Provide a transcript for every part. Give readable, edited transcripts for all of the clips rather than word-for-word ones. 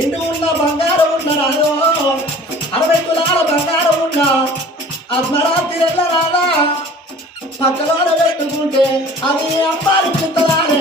ఎండు ఉన్న బంగారం ఉన్న రాదు 60 తులాల బంగారం ఉన్న అర్ధరాత్రి రాదా పక్కలో పెట్టుకుంటే అది అమ్మాయి చింతలానే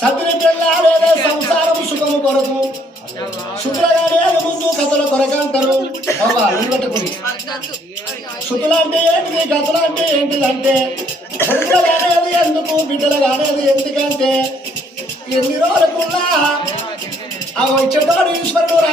సతుని పిల్లాడే సంసారం సుఖము కొరకు శుక్రగానే ముందు కథల కొరకంటారు నిలబెట్టుకుని శుతులంటే ఏంటిది గతులంటే ఏంటిదంటే బిడ్డలు అనేది ఎందుకు బిడ్డలు అనేది ఎందుకంటే ఎన్ని రోజులకున్నా ఆ వచ్చేటోడు ఈశ్వరుడు